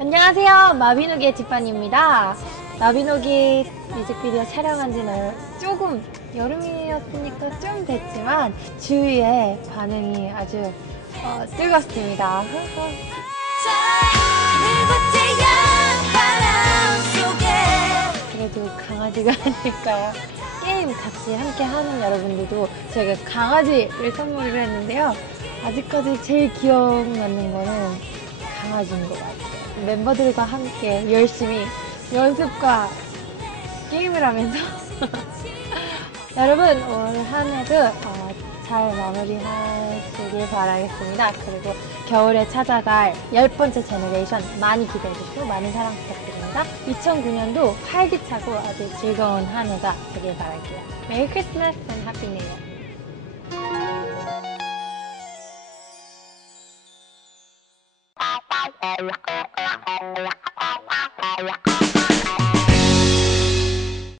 안녕하세요. 마비노기의 집반입니다. 마비노기 뮤직비디오 촬영한 지는 조금 여름이었으니까 좀 됐지만 주위에 반응이 아주 어, 뜨겁습니다. 그래도 강아지가 아닐까요? 게임 같이 함께 하는 여러분들도 저희가 강아지를 선물을 했는데요. 아직까지 제일 기억나는 거는 강아지인 것 같아요. 멤버들과 함께 열심히 연습과 게임을 하면서 여러분 올한 해도 어, 잘 마무리하시길 바라겠습니다. 그리고 겨울에 찾아갈 열 번째 제너레이션 많이 기대해주시고 많은 사랑 부탁드립니다. 2009년도 활기차고 아주 즐거운 한 해가 되길 바랄게요. 메리 크리스마스 and 해피 뉴 이어. Bye.